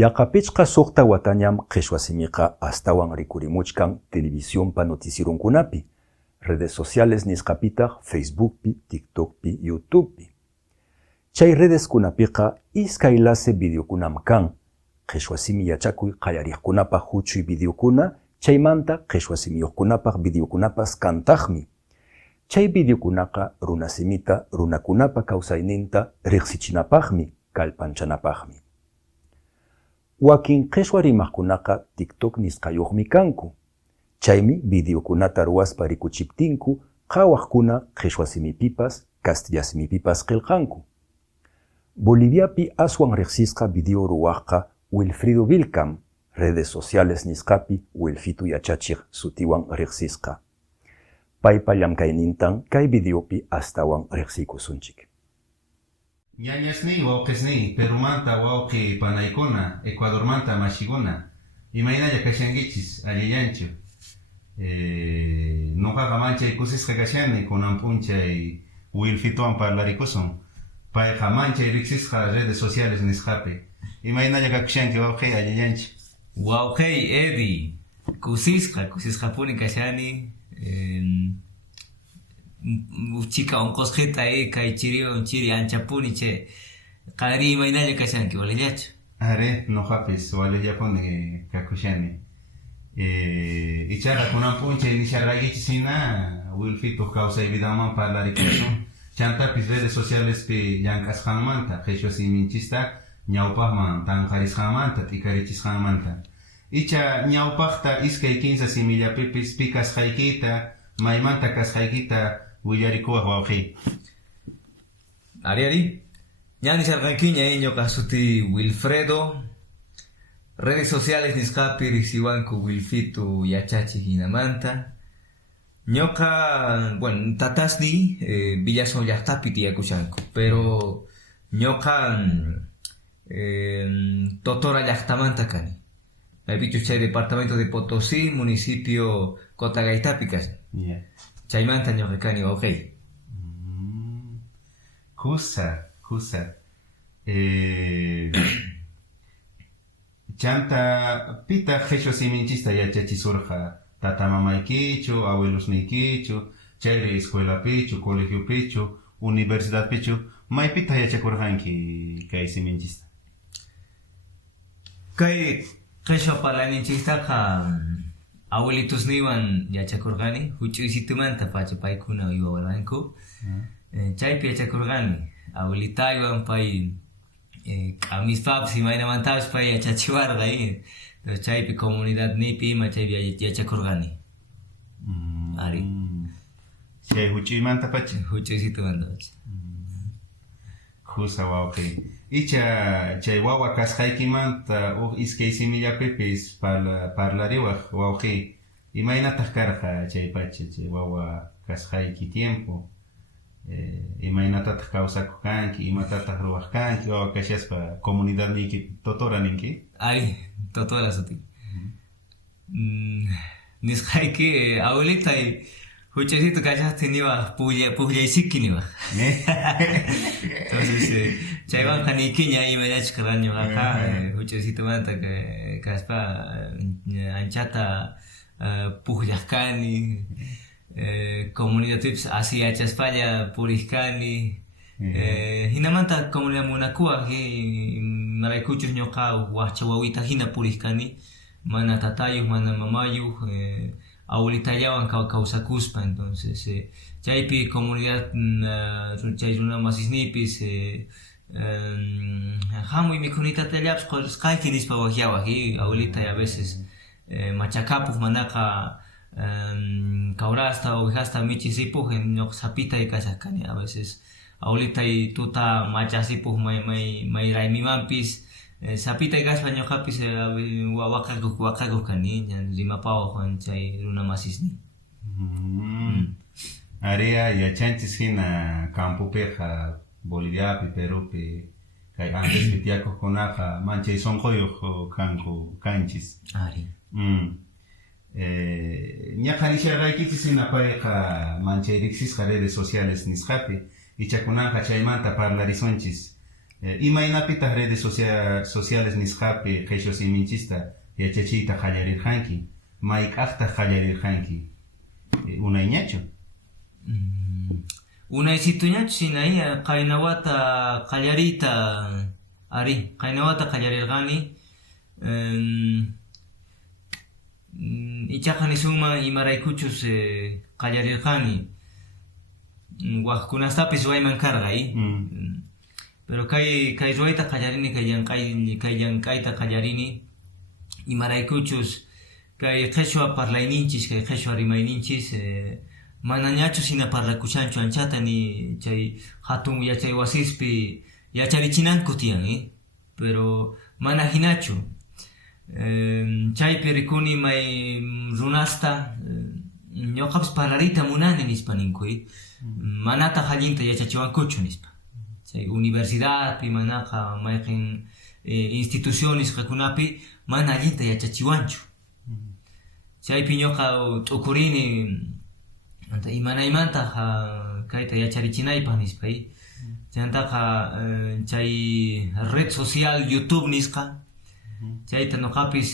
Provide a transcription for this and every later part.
Yaqapichqa suqta watañam qhichwasimiqa astawan rikurimuchkan televisionpa noticiarunkunapi, redes sociales nisqapitaq Facebookpi, TikTokpi, YouTubepi. Chay redes kunapiqa iskaylase videokunam kan, qhichwasimi yachakuy qayariqkunapaq huchuy videokuna, chaymanta qhichwasimiyuqkunapaq videokunapas kantaqmi. Chay videokunaqa runasimita runakunapa kawsayninta riqsichinapaqmi, kallpanchanapaqmi. Wakin qhichwa rimaqkunaqa TikTok nisqayuqmi kanku. Chaymi videokunata ruwaspa rikuchiptinku qhawaqkuna qhichwasimipipas, castillasimipipas qillqanku. Boliviapi aswan riqsisqa video ruwaqqa Wilfrido Vilcam, redes sociales nisqapi Wilfito yachachiq sutiwan riqsisqa. Paypa llamkaynintan kay videopi astawan riqsikusunchik. Ñañasni wawqisni Perumanta wawqi panaykuna, Ecuadormanta mashiguna, imaynalla kashankichis allillanchu. Nuqaqa manchay kusisqa kashani kunan p'unchay Wilfitowan parlarikusun. Payqa manchay riqsisqa redes sociales nisqapi. Imaynalla kakushanki wawqi allillanchu. Wawqi Eddie, kusisqa puni kashani. Chica onqosqita kay chiri anchapuni che qari imaynalla kashanki walillachu. Are nuqapis walillapuni kakushani. Ichaqa kunan p'unchay nisharrakichis hina Wilfito kawsay vidaman parlarikusun. Chantapis redes socialespi llank'asqanmanta qhichwasiminchista ñawpaqman tanqarisqanmanta t'ikarichishqanmanta. Icha ñawpaqta iskay kinsa simillapipis pi kasqaykita maymanta kasqaykita willarikuwaq wawqi. Ari ñani sarqankiña ñoqa suti Wilfredo, redes sociales nisqapi riqsiwanku Wilfito yachachiq hinamanta. Ñoqa, bueno, tatasni Villason llaqtapi tiyakushanku, pero ñoqa Totora llaqtamanta kani. Maypichu chay departamento de Potosí, municipio Cotagaitapi kashan. Yeah. Chaymanta ñoqa kani wawqi. Kusa. Chanta pita qhichwasiminchista yachachisurqa tata mamaykichu, abuelosniykichu, chayri escuelapichu, colegiopichu, universidadpichu, maypita yachakurqanki kay siminchista? Kay qhichwa parlaninchiktaqa abuelitosniwan yachakurqani, huch'uysitumanta pacha paykuna uywawarqanku. Chaypi yachakurqani, abuelitaywan pay k'amispapas imaynamantapas pay yachachiwarqa chaypi comunidad nipi ima chaypi yachakurqani. Ari. Chay huch'uymanta pacha? Huch'uysitumanta pacha. Kusa wawqi. Icha chay wawa kasqaykimanta iskay simillapipis parlariwaq wawqi. Imaynataq karqa chay pacha, chay wawa kasqayki tiempo. Imaynatataq kawsakuq kanki, imatataq ruwaq kanki, wawa kashaspa comunidad niyki totora ninki? Ari, totora suti. Nisqayki abuelitay huch'uysito kashaqti niwaq puqllaysiki niwaq. Entonces chaywanqa niykiña imaynachu karqani ñuqaqa huch'uysitumanta kaspa anchata puqllaq kani, comunidadpipis así yachaspalla puriq kani. Hinamanta comunidad munakuwaq imaraykuchus ñuqa waqcha wawita hina puriq kani, mana tatayuq, mana mamayuq, abuelitallawan kawsakuspa. Entonces chaypi comunidad chay runa masisnipis hamuy mikhunitatallapas qorisqayki nispa waqyawaq abuelitay a veces machakapuq manaqa kawrasta ovejasta michisipuq ñuqa sapitay kashaq kani a veces abuelitay tuta machasipuq may raymimanpis sapitay kashpa ñuqapis waqakuq kani rimapawaq chay runa masisni. Area yachanchis hina campupiqa Boliviapi, Perupi, kay antes pitiakuqkunaqa manchay sonqoyuq kanchis. Ari. Ñaqa nisharqaykipis hina payqa manchay riqsisqa redes sociales nisqapi, ichakunanqa chaymanta parlarisunchis. Imaynapitaq redes sociales nisqapi qhechwa siminchista yachachiyta qallarirqanki mayk'aqtaq qallarirqanki unayñachu Unaysituñachu sinay qaynawata qallariyta ari qaynawata qallarirqani ichaqa nisunman imaraykuchus qallarirqani waqkunastapis wayman karqay pero kay ruwayta qallarini kay llank'ayta qallarini imaraykuchus kay qhechwa parlayninchis kay qhechwa rimayninchis manañachu sina parlakushanchu anchata ni chay hatun yachay wasispi yacharichinanku tiyan pero mana hinachu chaypi rikuni may runasta ñuqapis parlariyta munani nispa ninkuy manata allinta yachachiwankuchu nispa chay universidadpi manaqa mayqin instituciones qekunapi mana allinta yachachiwanchu chaypi ñuqa t'ukurini imanaymantaq kayta yacharichinaypaq nispay chantaqa chay red social YouTube nisqa chayta ñuqapis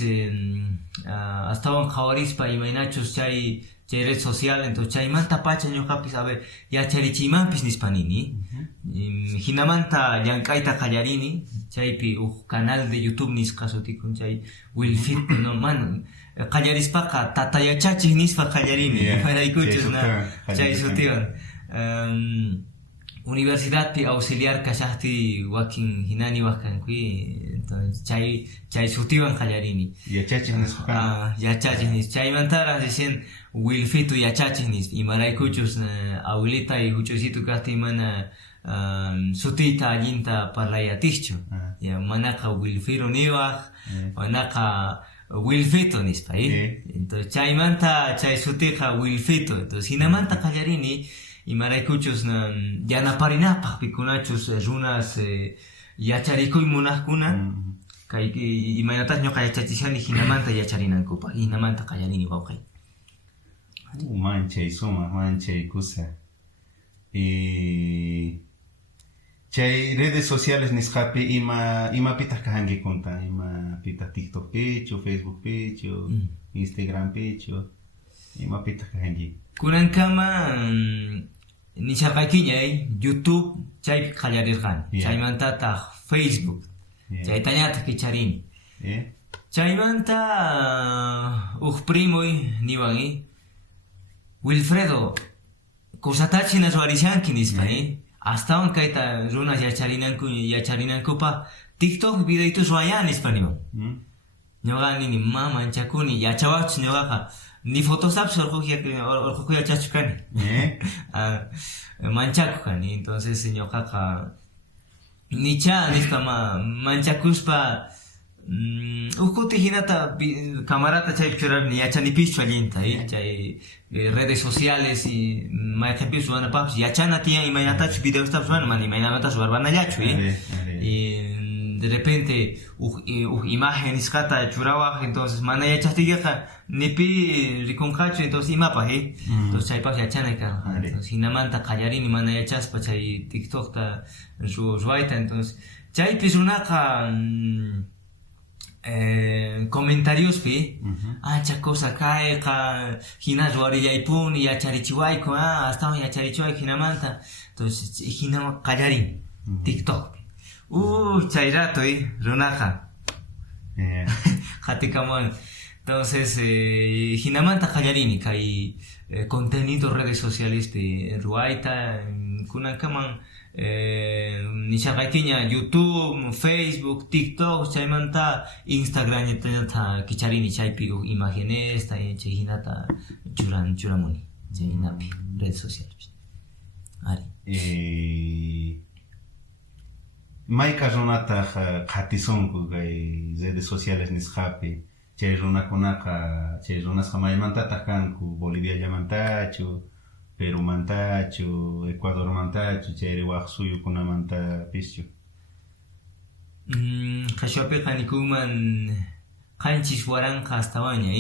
astawan qawarispa imaynachus chay red social entonces chaymanta pacha ñuqapis a ver yacharichiymanpis nispanini hinamanta llank'ayta qallarini chaypi canal de YouTube nisqa sutikun chay Wilfit no man qallarispaqa tata yachachik nispa qallarini paraykuchus na chay sutiwan universidadpi auxiliar kashaqti wakin hinani waqkankuy entonces chay sutiwan qallarini yachachik nisqa yachachik nis chaymantara dicen Wilfito yachachik nis imaraykuchus abuelita y huchusito kaqti mana sutiyta allinta parlayatiqchu ya manaqa Wilfiro niwaq manaqa Wilfito nispa entonces chaymanta chay sutiqa Wilfito entonces hinamanta qallarini imaraykuchus yanaparinapaq pikunachus runas yacharikuy munaqkuna kay imaynatas ñuqa yachachishani hinamanta yacharinankupaq hinamanta qallarini wawqay manchay sumaq manchay kusa chay redes sociales nisqapi imapitaq kahankikunta imapitaq TikTokpichu Facebookpichu Instagrampichu imapitaq kahanki kunankama nisharqaykiñay YouTube chaypi qallarirqani chaymantataq Facebook chaytañataq kicharini chaymanta primoy niwan Wilfredo kusatachinas ruwarishanki nispa astawan kayta runas yacharinankupa TikTok videitus ruwaya nispa niwan ñuqa nini manchakuni yachawachus ñuqaqa ni Photoshop orqoku yachachu kani manchaku kani entonces ñuqaqa nicha nispa manchakuspa ukuti hinata camarata chay churarni yachanipichu allinta chay redes sociales y mayqipis ruwanapaqpis yachana tiyan imaynatachu videostapas ruwana mana imaynatachu ruwanallachu y de repente imagen nisqata churawaq entonces mana yachaqtikiqa nipi rikunqachu entonces imapaq entonces chaypaq yachanay karqa entonces hinamanta qallarini mana yachaspa chay TikTokta ruwayta entonces chaypis runaqa comentariospi ancha cosa kayqa hina ruwarillaypuni yacharichiwayku astawan yacharichiwayku hinamanta entonces hina qallarin TikTokpi chay rato runaqa qatikamon entonces hinamanta qallarini kay contenido redes socialespi ruwayta kunankaman nisharqaykiña YouTube, Facebook, TikTok, chaymanta Instagram ñatañata kicharini chaypi imágenes chay hinata churamuni chay hinapi redes sociales ari mayqa runataq qhatisonku kay redes sociales nisqapi chay runakunaqa chay runasqa maymantataq kanku Boliviallamantachu Perú mantachu, Ecuador mantachu, chayri waq suyukunamanta pischu. Qhechwapiqa nikuman qanchis waranqa astawaña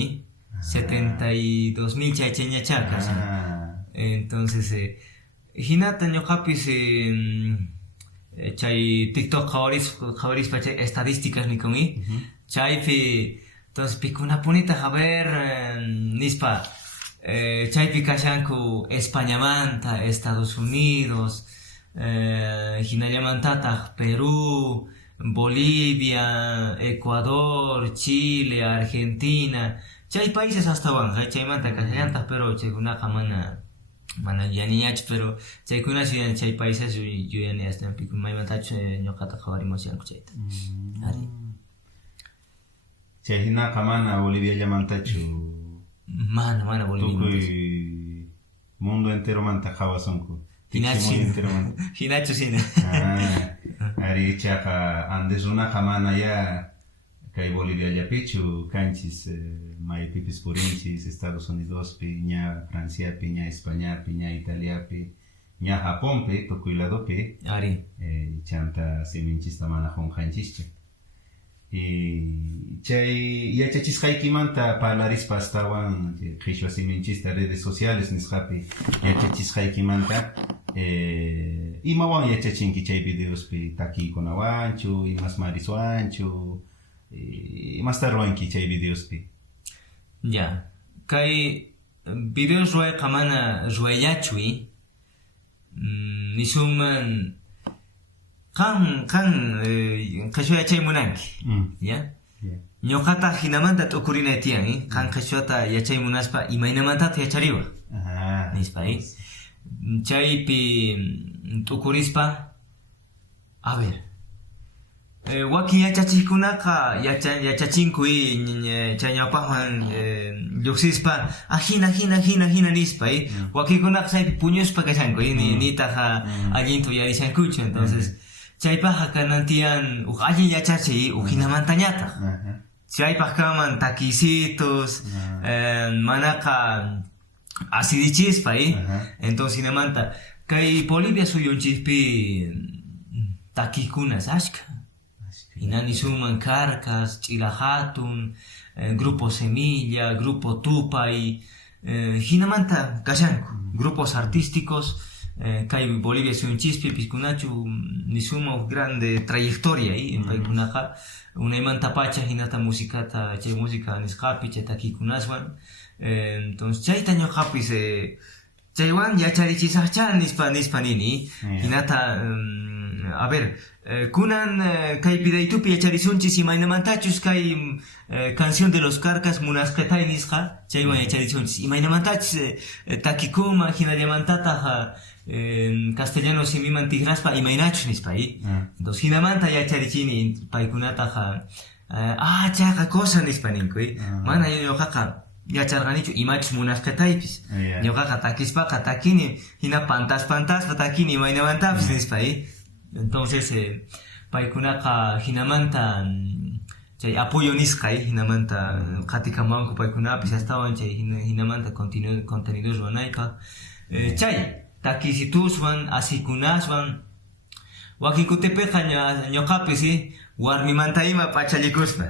72,000 chaychañachaqa entonces hinata ñuqapis chay TikTok jawaris pa chay estadísticas ni congi chay pi entonces pikuna punita haber nispa chay pi kashanku España manta Estados Unidos hinallamantata Perú Bolivia Ecuador Chile Argentina chay países hasta van chay manta kashantas pero chay kunaka mana yaniach pero chay kuna si chay países yo yani hasta piku mai matacho ñoqata qawarimos yanku chayta ari chay hina kamana Bolivia llamantachu mana Bolivia tukuy mundo entero manta qhawasunku hinachu sina ari chaqa Andes runaqa mana ya kay Bolivia llapichu kanchis maypipis purinchis Estados Unidos pi ña Francia pi ña España pi ña Italia pi ña Japón pi tukuy lado pi ari chanta siminchista mana jonqanchischa y chay yachachisqaykimanta parlarispa astawan qhichwa siminchista redes sociales nisqapi yachachisqaykimanta imawan yachachinki chay videos pi takiykunawanchu imas mariswanchu imastar ruwanki chay videos pi ya kay videos ruay qamana ruayachwi nisuman kan qhichwa yachay munanki ya ñoqata hinamanta t'ukurinay tiyan kan qhichwata yachay munaspa imaynamantata yachariwa nispa chaypi t'ukurispa a ver waki yachachikunaqa yachachinku chay ñawpaqman lluqsispa hina nispa wakikunaqa chaypi puñuspa kashanku nitaqa allinta uyarishankuchu entonces chaypaqa kanantiyan allin yachachiy hinamantañataq chaypaq kaman taquisitos manaqa acidichispa entonces hinamanta kay Bolivia suyunchispi taquikunas ashka Inani suman Carcas, Chila Hatun, Grupo Semilla, Grupo Tupay, hinamanta kashanku, grupos artísticos, kay Bolivia suyunchispi piskunachu nisuma grande trayectoria en paykunaqa unaymanta pacha hinata musicata chay música nisqapi chay takikunaswan entonces chayta ñuqapis chaywan yacharichisaqcha nispa nini hinata a ver kunan kay pidaytupi yacharisunchis imaynamantachus kay canción de los Carcas munasqatay nisqa chaywan yacharisunchis imaynamantachus takikuma hinallamantataqa castellano simiman tigraspa imaynachus nispa entonces hinamanta yacharichini paykunataqa chaqa cosa nispa ninku mana ñuqaqa yacharqanichu imachus munasqataypis ñuqaqa takispaqa takini hina pantaspa takini imaynamantapis nispa entonces paykunaqa hinamanta chay apoyo nisqa hinamanta qatikamanku paykunapis astawan chay hinamanta contenidos ruwanaypaq chay takisituswan asikunaswan wakikutepiqa ñuqapis warmimanta ima pachalikuspa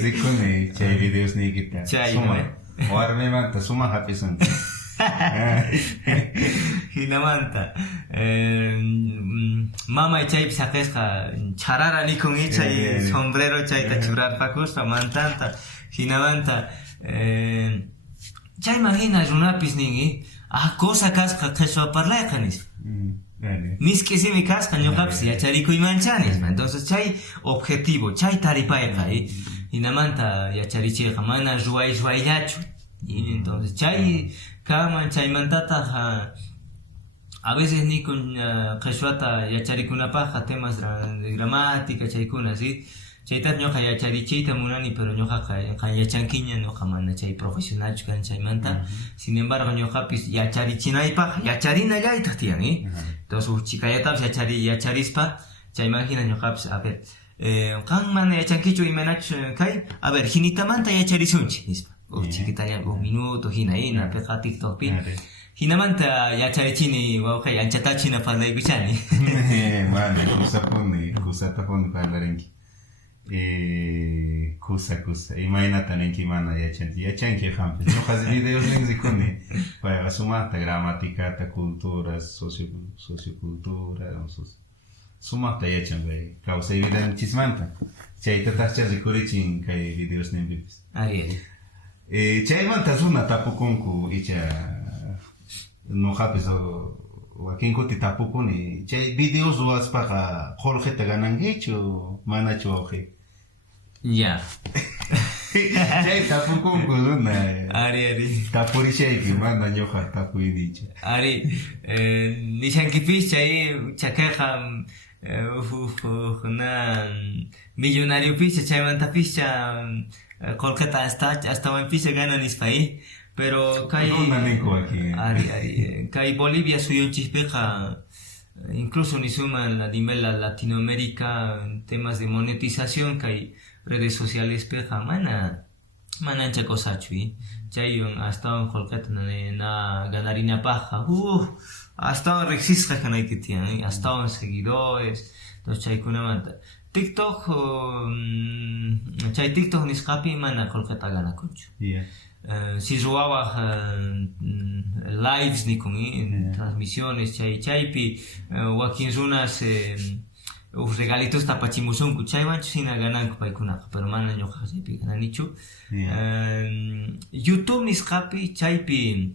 zikuni chay videos nikita suma warmimanta suma hapisun hinamanta mama chaypi saqisqa charara nikun chay sombrero chayta churarpakuspa mantanta hinamanta chayman hina runapis nin cosa kasqa qhichwa parlayqa nispa niskisimi kasqa ñuqapis yacharikuymanchanispa entonces chay objetivo chay taripayqa hinamanta yacharichiyqa mana ruwayllachu entonces chay kaman chaymantataqa a veces nikun qhichwata yacharikunapaqqa temas de gramática chaykuna chaytas ñuqa yacharichiyta munani pero ñuqaqa yachankiña ñuqa mana chay profesionalchu kan chaymanta sin embargo ñuqapis yacharichinaypaq yacharinallaytaq tiyan entonces chikayatapas yacharispa chayman hina ñuqapis a ver qan mana yachankichu imanachu kay a ver hinitamanta yacharisunchi nispa chiquitaña un minuto hina peqa TikTokpi hinamanta yacharichini wawqay anchatachina parlaykuchani vale kusatapuni parlarinki kusa imaynata ninki mana yachanki hampis ñuqas videos ninzikuni payqa sumaqta gramaticata culturas sociocultura sumaqta yachan bay kawsay vidanchismanta chaytataqcha rikurichin kay videos ninpipis Ari. chaymanta suna tapukunku icha nuqapis wakin kuti tapukuni chay videos ruwaspaqa qolqita ganankichu manachu wawqi Ya. chay tapukunku suna Ari. tapurishayki mana ñuqa tapuynichu Ari, nishankipish chay chakayqa na millonario picha chaymantapish kolkata hasta wanpicha gana nispai, pero kay ninku aquí kay Bolivia suyunchispiqa incluso ni suma la dimela Latinoamérica en temas de monetización kay redes sociales peja mana ancha cosachu chay hasta en kolkata na ganarina paja hasta en rexisqa kanay kitian hasta en seguidores entonces chay kunamanta TikTok chay TikTok nisqapi mana kolkata gana kunchu si ruwawaq lives ni con transmisiones chaypi wakin runas regalitos tapachimusunku chaywanchu sina gananku paykunaqa pero mana ñuqa chaypi gananichu YouTube nisqapi chaypi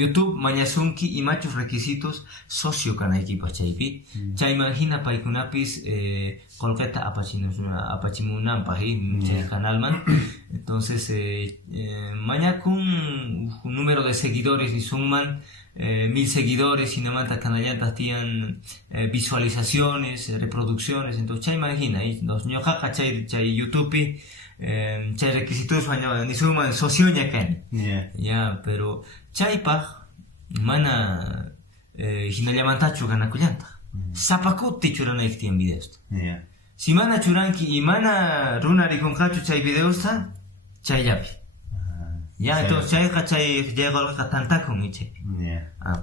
YouTube mañasunki imachus requisitos socio kanaykipa chaypi chayman hina paykunapis kolkata apachimunanpaq chay canalman entonces mañakun un número de seguidores ni sunman 1000 seguidores hinamanta kanallantas tiyan visualizaciones reproducciones entonces chayman hina los ñuqaqa chay YouTubepi chay requisitos ni suman socio ñakani ya pero chaypaq mana hinallamantachu ganakullantaq sapakutti churanayki tiyan videosta si mana churanki y mana runa rikunqachu chay videosta chayllapi ya entonces chayqa chay llegolqa tantakun chaypi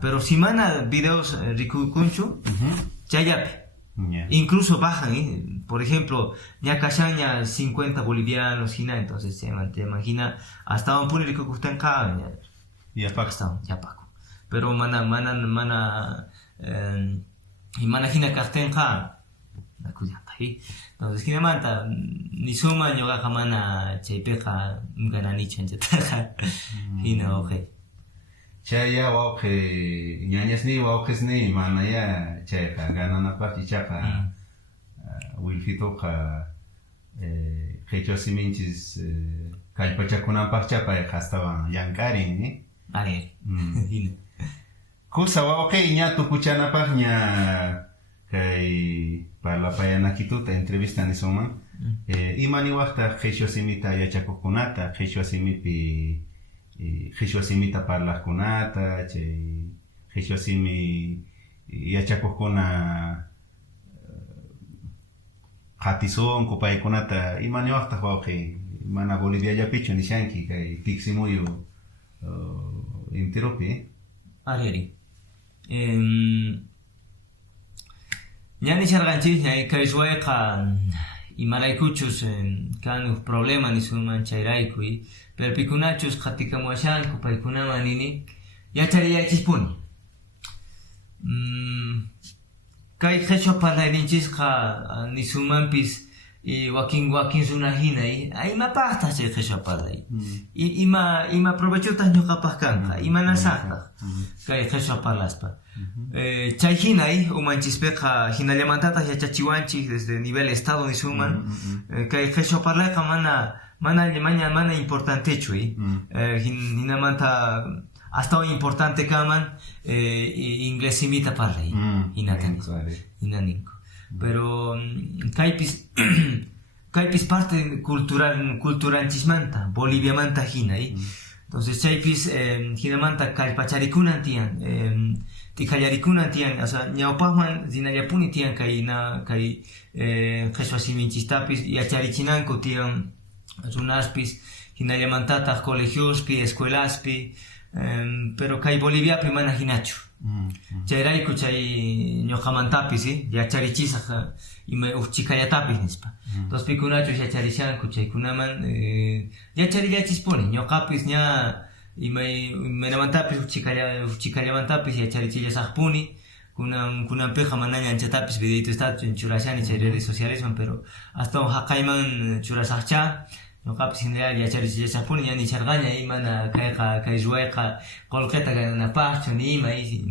pero si mana videos rikukunchu chayllapi incluso bajan por ejemplo ya kashaña 50 bolivianos hina entonces se imagina hasta un puni rikukustanqa ya paco pero mana y mana hina kastenqa nakuyanta entonces hinamanta ni suma ñuqaqa mana chaypiqa gananichu anchataqa hina oje chaya wawqi ñañasni wawqisni mana ya chayqa gananapaq ichaqa wilfituqa qhichwa siminchis kallpachakunanpaqcha payqa astawan llankarin hina kusa wawqi ña tukuchanapaq ña kay parlapayanakituta entrevista nisuman imaniwaqta qhichwa simita yachakuqkunata qhichwa simipi qhichwa simita parlaqkunata chay qhichwa simi yachakuqkuna qatisunku paykunata imaniwaqtaq wawqi mana Boliviallapichu nishanki kay tiksimuyu intirupi ari ñani sharqanchis kay suwayqa imaraykuchus kan problema nisuman chayrayku pero pikunachus qatikamuwashanku paykunaman nini yachariyaychispuni kay qhichwa parlayninchisqa nisumanpis wakin runa hina imapaqtaq chay qhichwa parlay ima provechutaq ñuqapaq kanqa imanasaqtaq kay qhichwa parlaspa chay hina umanchispiqa hinallamantataq yachachiwanchik desde nivel estado nisuman kay qhichwa parlayqa mana importantechu hinamanta hasta un importante kaman inglés simita parlay hinaninku pero kaypis parte culturanchismanta Bolivia manta hina entonces chaypis hinamanta kallpacharikunan tiyan tikallarikunam tiyan o sea ñawpaqman zinallapuni tiyan kay qhichwa siminchistapis yacharichinanku tiyan runaspis hinallamantataq colegiospi escuelaspi pero kay Boliviapi mana hinachu chayrayku chay ñuqamantapis yacharichisaq ima chikayatapis nispa entonces pikunachus yacharishanku chaykunaman yacharillachisipuni ñuqapis ña imanamantapis chikayamantapis yacharichillasaqpuni kunanpiqa manaña anchatapis videito churashani chay redes sociales pero hasta haqayman churasaqcha ñuqapis general yacharishapuni ña nicharqaña mana kay ruwayqa qullqita gananapaqchu ni ima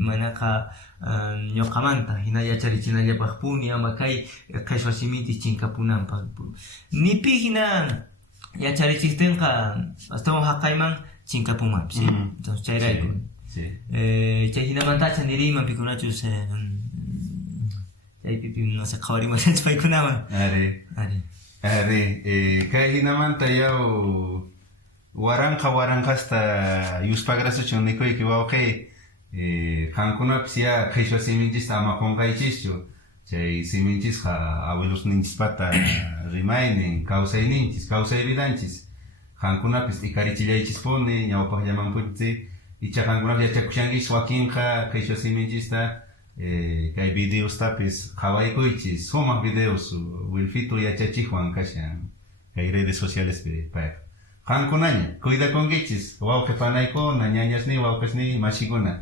manaqa ñuqamanta hina yacharichinallapaqpuni ama kay qhichwa simitis chinkapunanpaq nipi hina yacharichiktinqa astawan haqayman chinkapunmanpis entonces chayrayku chay hinamantacha niriyman pikunachus chaypipi no sé qhawarimushanchik paykunaman kay hinamanta yaw waranqasta yuspagrasuchu nikuyki wawqi qankunapis ya qhichwa siminchista ama qunqaychischu chay siminchisqa abuelosninchispata rimaynin kawsay vidanchis qankunapis ikarichillaychispuni ñawpaqllamanpunchik icha qankunapas yachakushankis wakinqa qhichwa siminchista kay videostapis qhawaykuychis sumaq videos Wilfito yachachiqwan kashan kay redes socialespi payqa qankunaña cuidakunkichis wawqi panaykuna ñañasni wawqisni mashikuna